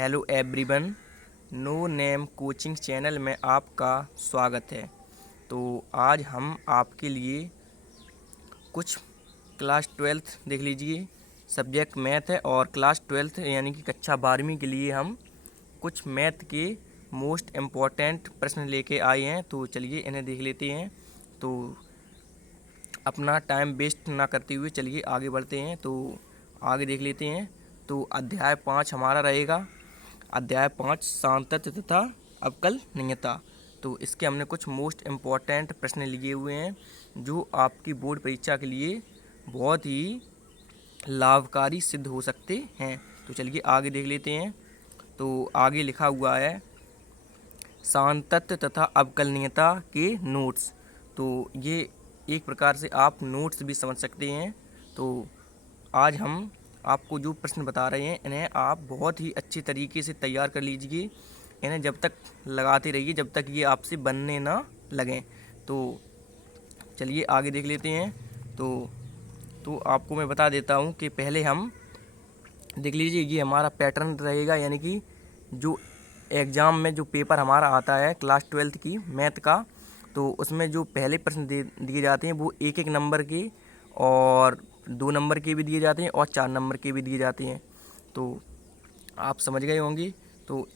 Hello everyone, no name coaching channel में आपका स्वागत है। तो आज हम आपके लिए कुछ क्लास 12th देख लीजिए, सब्जेक्ट मैथ है और क्लास 12th यानी कि कक्षा 12वीं के लिए हम कुछ मैथ के मोस्ट इम्पॉर्टेंट प्रश्न लेके आए हैं। तो चलिए इन्हें देख लेते हैं। तो अपना टाइम वेस्ट ना करते हुए चलिए आगे बढ़ते हैं। तो आगे देख लेते हैं। तो अध्याय 5 हमारा रहेगा। अध्याय 5 सांतत्य तथा अवकलनीयता। तो इसके हमने कुछ मोस्ट इम्पॉर्टेंट प्रश्न लिए हुए हैं जो आपकी बोर्ड परीक्षा के लिए बहुत ही लाभकारी सिद्ध हो सकते हैं। तो चलिए आगे देख लेते हैं। तो आगे लिखा हुआ है सांतत्य तथा अवकलनीयता के नोट्स। तो ये एक प्रकार से आप नोट्स भी समझ सकते हैं। तो आज हम आपको जो प्रश्न बता रहे हैं इन्हें आप बहुत ही अच्छे तरीके से तैयार कर लीजिए। इन्हें जब तक लगाते रहिए जब तक ये आपसे बनने ना लगें। तो चलिए आगे देख लेते हैं। तो आपको मैं बता देता हूँ कि पहले हम देख लीजिए, ये हमारा पैटर्न रहेगा। यानी कि जो एग्ज़ाम में जो पेपर हमारा आता है क्लास 12th की मैथ का, तो उसमें जो पहले प्रश्न दिए जाते हैं वो एक नंबर के और 2 नंबर के भी दिए जाते हैं और 4 नंबर के भी दिए जाते हैं। तो आप समझ गए होंगे। तो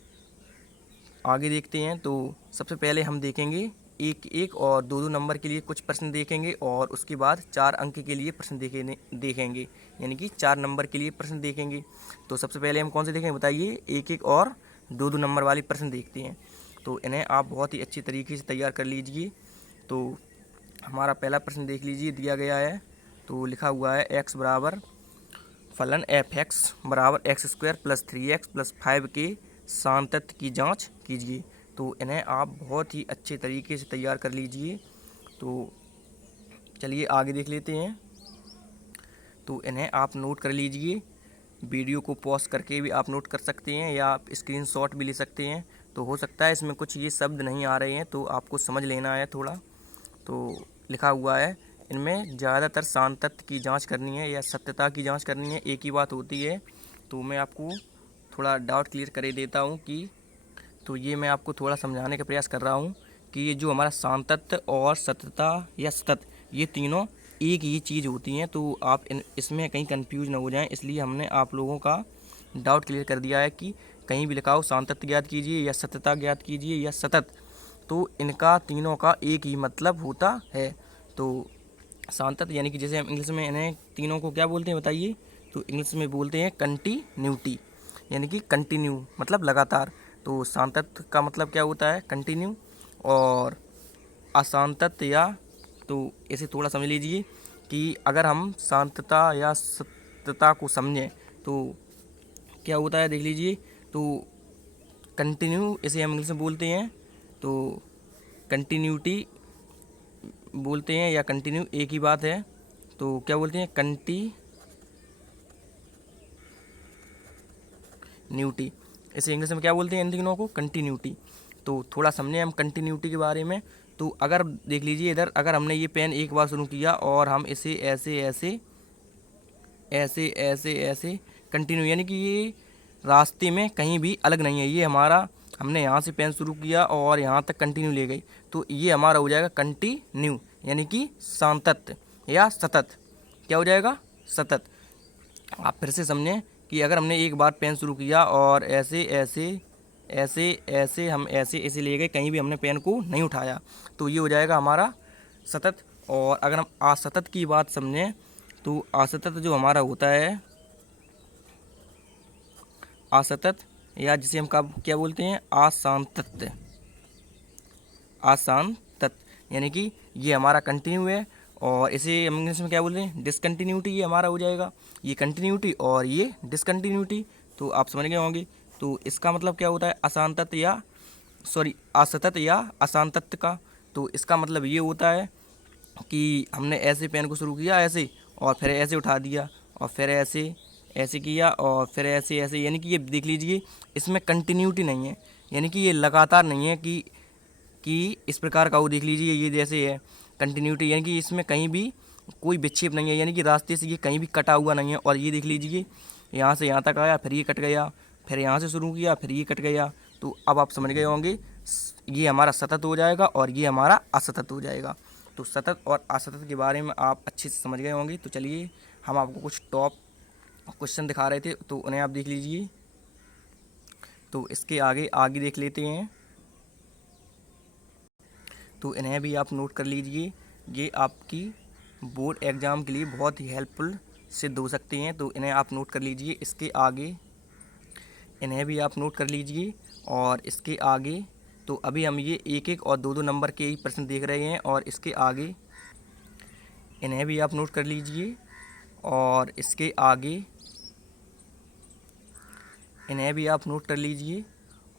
आगे देखते हैं। तो सबसे पहले हम देखेंगे एक एक और 2 नंबर के लिए कुछ प्रश्न देखेंगे और उसके बाद 4 अंक के लिए प्रश्न देखेंगे यानी कि 4 नंबर के लिए प्रश्न देखेंगे। तो सबसे पहले हम कौन से देखेंगे बताइए? एक एक और 2 नंबर वाले प्रश्न देखते हैं। तो इन्हें आप बहुत ही अच्छी तरीके से तैयार कर लीजिए। तो हमारा पहला प्रश्न देख लीजिए, दिया गया है। तो लिखा हुआ है x बराबर फलन f(x) बराबर x² + 3x + 5 के सांतत्य की जांच कीजिए। तो इन्हें आप बहुत ही अच्छे तरीके से तैयार कर लीजिए। तो चलिए आगे देख लेते हैं। तो इन्हें आप नोट कर लीजिए। वीडियो को पॉज करके भी आप नोट कर सकते हैं या आप स्क्रीनशॉट भी ले सकते हैं। तो हो सकता है इसमें कुछ ये शब्द नहीं आ रहे हैं तो आपको समझ लेना है थोड़ा। तो लिखा हुआ है इनमें ज़्यादातर सांतत्य की जांच करनी है या सत्यता की जांच करनी है, एक ही बात होती है। तो मैं आपको थोड़ा डाउट क्लियर कर देता हूँ कि तो ये मैं आपको थोड़ा समझाने का प्रयास कर रहा हूँ कि ये जो हमारा सांतत्य और सत्यता या सतत, ये तीनों एक ही चीज़ होती हैं। तो आप इसमें कहीं कंफ्यूज ना हो जाएं, इसलिए हमने आप लोगों का डाउट क्लियर कर दिया है कि कहीं भी लिखा हो सांतत्य ज्ञात कीजिए या सत्यता ज्ञात कीजिए या सतत, तो इनका तीनों का एक ही मतलब होता है। तो सांतत्य यानी कि जैसे हम इंग्लिश में इन्हें तीनों को क्या बोलते हैं बताइए? तो इंग्लिश में बोलते हैं कंटिन्यूटी, यानी कि कंटिन्यू मतलब लगातार। तो सांतत्य का मतलब क्या होता है? कंटिन्यू। और अशांतत्य या, तो इसे थोड़ा समझ लीजिए कि अगर हम शांतता या सत्यता को समझें तो क्या होता है देख लीजिए। तो कंटिन्यू इसे हम इंग्लिश में बोलते हैं तो कंटिन्यूटी बोलते हैं या कंटिन्यू एक ही बात है। तो क्या बोलते हैं? कंटिन्यूटी। इसे इंग्लिश में क्या बोलते हैं इन तीनों को? कंटिन्यूटी। तो थोड़ा समझें हम कंटिन्यूटी के बारे में। तो अगर देख लीजिए इधर, अगर हमने ये पेन एक बार शुरू किया और हम इसे ऐसे ऐसे ऐसे ऐसे ऐसे कंटिन्यू, यानी कि ये रास्ते में कहीं भी अलग नहीं है। ये हमारा, हमने यहाँ से पेन शुरू किया और यहाँ तक कंटिन्यू ले गई, तो ये हमारा हो जाएगा कंटिन्यू, यानी कि सांतत्य या सतत। क्या हो जाएगा? सतत। आप फिर से समझें कि अगर हमने एक बार पेन शुरू किया और ऐसे ऐसे ऐसे ऐसे हम ऐसे ऐसे ले गए, कहीं भी हमने पेन को नहीं उठाया, तो ये हो जाएगा हमारा सतत। और अगर हम असतत की बात समझें तो असतत जो हमारा होता है, असतत या जिसे हम क्या बोलते हैं? अशांतत्य। अशांतत यानी कि ये हमारा कंटिन्यू है और इसे हम इंग्लिश में क्या बोलते हैं? डिसकंटिन्यूटी। ये हमारा हो जाएगा ये कंटिन्यूटी और ये डिसकंटिन्यूटी। तो आप समझ गए होंगे। तो इसका मतलब क्या होता है? अशांतत या असतत या अशांतत्य का। तो इसका मतलब ये होता है कि हमने ऐसे पेन को शुरू किया ऐसे और फिर ऐसे उठा दिया और फिर ऐसे ऐसे किया और फिर ऐसे ऐसे, यानी कि ये देख लीजिए इसमें कंटिन्यूटी नहीं है, यानी कि ये लगातार नहीं है कि इस प्रकार का वो देख लीजिए ये जैसे है कंटिन्यूटी, यानी कि इसमें कहीं भी कोई विक्षेप नहीं है, यानी कि रास्ते से ये कहीं भी कटा हुआ नहीं है। और ये देख लीजिए यहाँ से यहाँ तक आया फिर ये कट गया फिर यहाँ से शुरू किया, फिर ये कट गया। तो अब आप समझ गए होंगे, ये हमारा सतत हो जाएगा और ये हमारा असतत हो जाएगा। तो सतत और असतत के बारे में आप अच्छे से समझ गए होंगे। तो चलिए हम आपको कुछ टॉप क्वेश्चन दिखा रहे थे, तो उन्हें आप देख लीजिए। तो इसके आगे आगे देख लेते हैं, तो इन्हें भी आप नोट कर लीजिए। ये आपकी बोर्ड एग्ज़ाम के लिए बहुत ही हेल्पफुल सिद्ध हो सकते हैं, तो इन्हें आप नोट कर लीजिए। इसके आगे इन्हें भी आप नोट कर लीजिए। और इसके आगे तो अभी हम ये एक एक और दो दो नंबर के ही प्रश्न देख रहे हैं, और इसके आगे इन्हें भी आप नोट कर लीजिए। और इसके आगे इन्हें भी आप नोट कर लीजिए।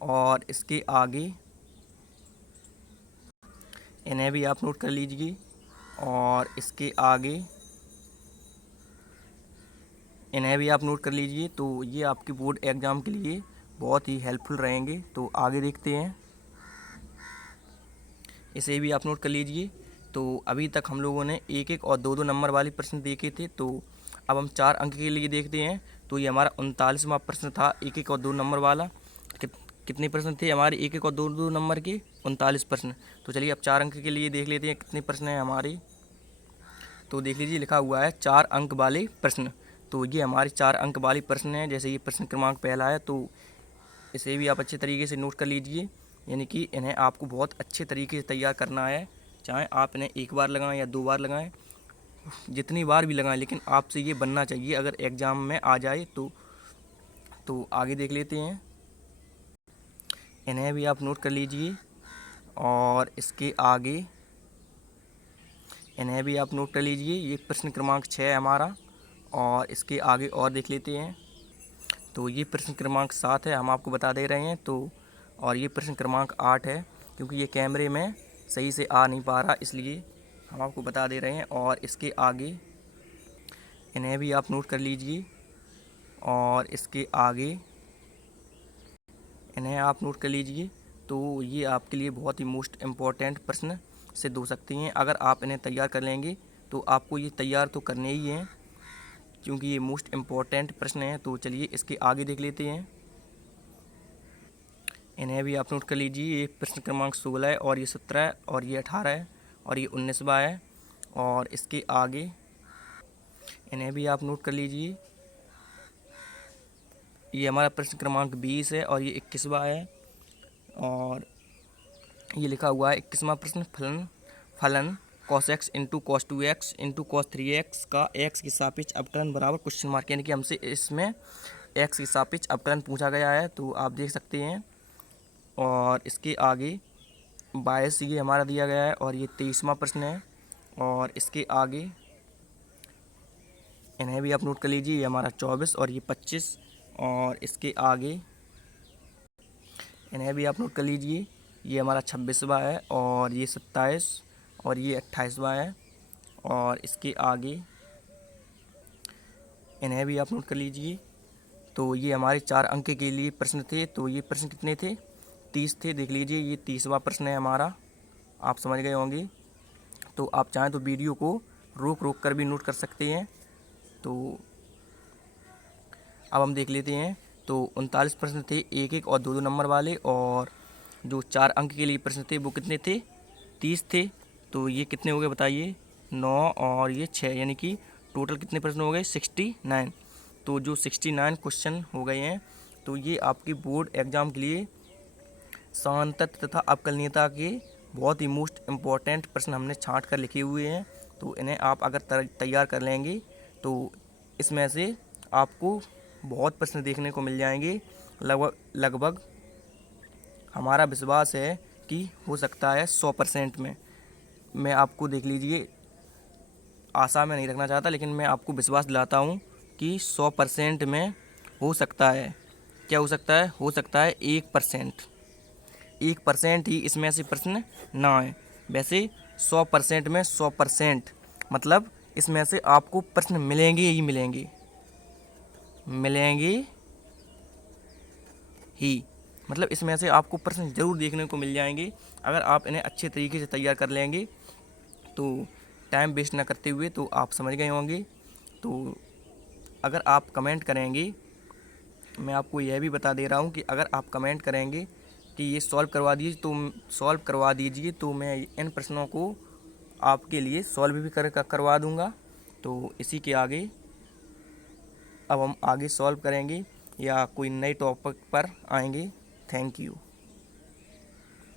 और इसके आगे इन्हें भी आप नोट कर लीजिए। और इसके आगे इन्हें भी आप नोट कर लीजिए। तो ये आपके बोर्ड एग्ज़ाम के लिए बहुत ही हेल्पफुल रहेंगे। तो आगे देखते हैं, इसे भी आप नोट कर लीजिए। तो अभी तक हम लोगों ने एक एक और दो दो नंबर वाले प्रश्न देखे थे, तो अब हम 4 अंक के लिए देखते हैं। तो ये हमारा 39वां प्रश्न था, एक एक और दो नंबर वाला। कितने प्रश्न थे हमारे एक एक और दो दो नंबर के? 39 प्रश्न। तो चलिए अब 4 अंक के लिए देख लेते हैं कितने प्रश्न हैं हमारे। तो देख लीजिए, लिखा हुआ है 4 अंक वाले प्रश्न। तो ये हमारे 4 अंक वाले प्रश्न हैं। जैसे ये प्रश्न क्रमांक पहला है, तो इसे भी आप अच्छे तरीके से नोट कर लीजिए। यानी कि इन्हें आपको बहुत अच्छे तरीके से तैयार करना है, चाहे आप इन्हें एक बार लगाएं या 2 बार लगाएं, जितनी बार भी लगाएं, लेकिन आपसे ये बनना चाहिए अगर एग्ज़ाम में आ जाए तो। आगे देख लेते हैं, इन्हें भी आप नोट कर लीजिए। और इसके आगे इन्हें भी आप नोट कर लीजिए। ये प्रश्न क्रमांक 6 है हमारा। और इसके आगे और देख लेते हैं, तो ये प्रश्न क्रमांक 7 है, हम आपको बता दे रहे हैं। तो और ये प्रश्न क्रमांक 8 है, क्योंकि ये कैमरे में सही से आ नहीं पा रहा, इसलिए हम आपको बता दे रहे हैं। और इसके आगे इन्हें भी आप नोट कर लीजिए। और इसके आगे इन्हें आप नोट कर लीजिए। तो ये आपके लिए बहुत ही मोस्ट इम्पॉर्टेंट प्रश्न सिद्ध हो सकती हैं। अगर आप इन्हें तैयार कर लेंगे, तो आपको ये तैयार तो करने ही हैं, क्योंकि ये मोस्ट इम्पॉर्टेंट प्रश्न हैं। तो चलिए इसके आगे देख लेते हैं, इन्हें भी आप नोट कर लीजिए। ये प्रश्न क्रमांक 16 है, और ये 17 है, और ये 18 है, और ये 19वां है। और इसके आगे इन्हें भी आप नोट कर लीजिए। ये हमारा प्रश्न क्रमांक 20 है, और ये 21वां है। और ये लिखा हुआ है 21वां प्रश्न, फलन cos x into cos 2x into cos 3x का x के सापेक्ष अवकलन बराबर क्वेश्चन मार्क। यानी कि हमसे इसमें x के सापेक्ष अवकलन पूछा गया है, तो आप देख सकते हैं। और इसके आगे 22 ये हमारा दिया गया है, और ये 23वां प्रश्न है। और इसके आगे इन्हें भी आप नोट कर लीजिए, ये हमारा 24 और ये 25। और इसके आगे इन्हें भी आप नोट कर लीजिए, ये हमारा 26वां है, और ये 27 और ये 28वां है। और इसके आगे इन्हें भी आप नोट कर लीजिए। तो ये हमारे 4 अंक के लिए प्रश्न थे। तो ये प्रश्न कितने थे? 30 थे। देख लीजिए, ये 30वां प्रश्न है हमारा, आप समझ गए होंगे। तो आप चाहें तो वीडियो को रोक रोक कर भी नोट कर सकते हैं। तो अब हम देख लेते हैं। तो 39 प्रश्न थे, एक एक और दो दो नंबर वाले। और जो 4 अंक के लिए प्रश्न थे वो कितने थे? 30 थे। तो ये कितने हो गए बताइए? 9 और ये 6, यानी कि टोटल कितने प्रश्न हो गए? 69। तो जो 69 क्वेश्चन हो गए हैं, तो ये आपके बोर्ड एग्ज़ाम के लिए सांतत्य तथा अवकलनीयता के बहुत ही मोस्ट इम्पॉर्टेंट प्रश्न हमने छांट कर लिखे हुए हैं। तो इन्हें आप अगर तैयार कर लेंगे, तो इसमें से आपको बहुत प्रश्न देखने को मिल जाएंगे। लगभग हमारा विश्वास है कि हो सकता है 100% में। मैं आपको देख लीजिए, आशा में नहीं रखना चाहता, लेकिन मैं आपको विश्वास दिलाता हूँ कि 100% में हो सकता है। क्या हो सकता है? हो सकता है 1% ही इसमें से प्रश्न ना आए। वैसे 100% में 100%, मतलब इसमें से आपको प्रश्न मिलेंगे ही मिलेंगे ही। मतलब इसमें से आपको प्रश्न ज़रूर देखने को मिल जाएंगे, अगर आप इन्हें अच्छे तरीके से तैयार कर लेंगे। तो टाइम वेस्ट ना करते हुए, तो आप समझ गए होंगे। तो अगर आप कमेंट करेंगे मैं आपको यह भी बता दे रहा हूँ कि अगर आप कमेंट करेंगे कि ये सॉल्व करवा दीजिए तो मैं इन प्रश्नों को आपके लिए सॉल्व भी करवा दूँगा। तो इसी के आगे अब हम आगे सॉल्व करेंगे या कोई नए टॉपिक पर आएंगे। Thank you.